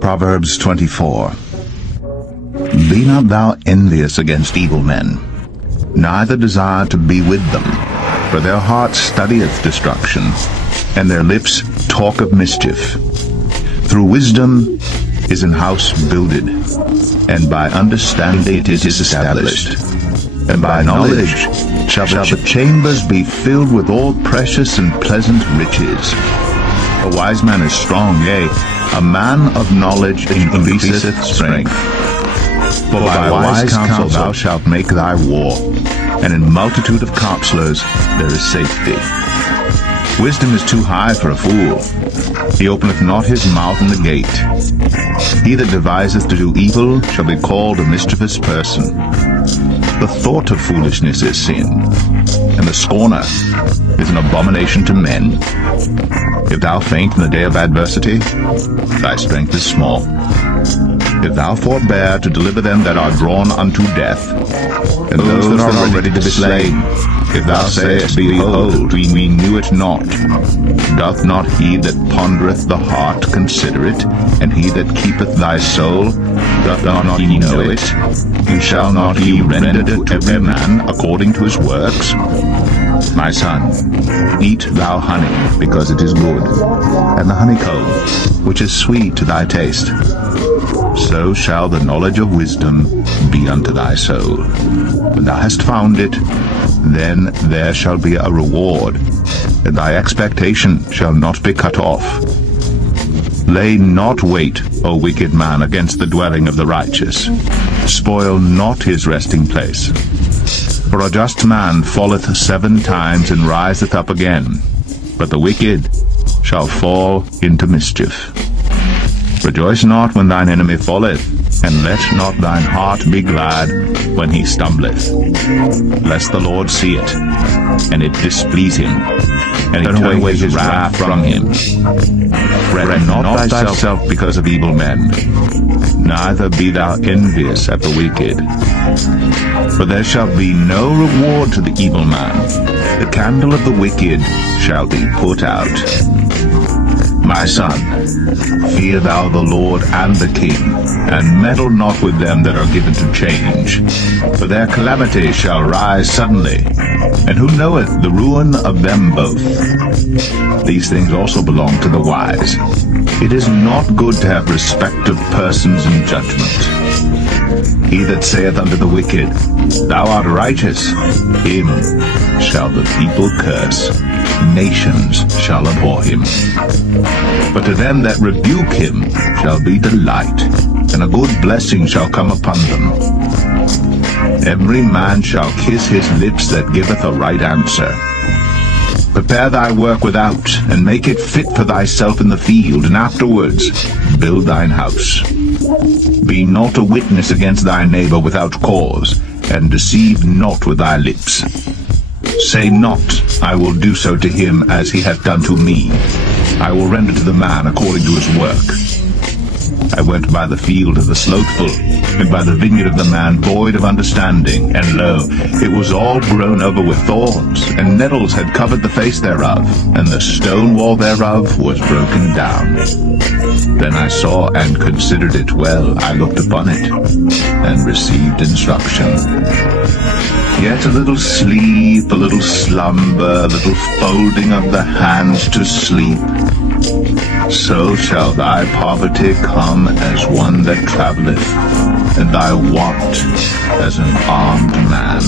Proverbs 24. Be not thou envious against evil men, neither desire to be with them, for their heart studieth destruction, and their lips talk of mischief. Through wisdom is an house builded, and by understanding it is established. And by knowledge shall the chambers be filled with all precious and pleasant riches. A wise man is strong, yea, a man of knowledge increaseth strength. For by wise counsel thou shalt make thy war, and in multitude of counselors there is safety. Wisdom is too high for a fool. He openeth not his mouth in the gate. He that deviseth to do evil shall be called a mischievous person. The thought of foolishness is sin, and the scorner is an abomination to men. If thou faint in the day of adversity, thy strength is small. If thou forbear to deliver them that are drawn unto death, and those that are ready to be slain, if thou sayest, Behold, we knew it not, doth not he that pondereth the heart consider it, and he that keepeth thy soul, doth not he know it? And shall not he render to every man according to his works? My son, eat thou honey, because it is good, and the honeycomb, which is sweet to thy taste. So shall the knowledge of wisdom be unto thy soul. When thou hast found it, then there shall be a reward, and thy expectation shall not be cut off. Lay not wait, O wicked man, against the dwelling of the righteous. Spoil not his resting place. For a just man falleth 7 times and riseth up again, but the wicked shall fall into mischief. Rejoice not when thine enemy falleth, and let not thine heart be glad when he stumbleth, lest the Lord see it, and it displease him, and he turn away his wrath from him. Fret not thyself because of evil men, neither be thou envious at the wicked. For there shall be no reward to the evil man. The candle of the wicked shall be put out. My son, fear thou the Lord and the king, and meddle not with them that are given to change. For their calamity shall rise suddenly, and who knoweth the ruin of them both? These things also belong to the wise. It is not good to have respect of persons in judgment. He that saith unto the wicked, Thou art righteous, him shall the people curse. Nations shall abhor him. But to them that rebuke him shall be delight, and a good blessing shall come upon them. Every man shall kiss his lips that giveth a right answer. Prepare thy work without, and make it fit for thyself in the field, and afterwards build thine house. Be not a witness against thy neighbor without cause, and deceive not with thy lips. Say not, I will do so to him as he hath done to me. I will render to the man according to his work. I went by the field of the slothful, and by the vineyard of the man void of understanding, and lo, it was all grown over with thorns, and nettles had covered the face thereof, and the stone wall thereof was broken down. Then I saw and considered it well. I looked upon it, and received instruction. Yet a little sleep, a little slumber, a little folding of the hands to sleep. So shall thy poverty come as one that travelleth, and thy want as an armed man.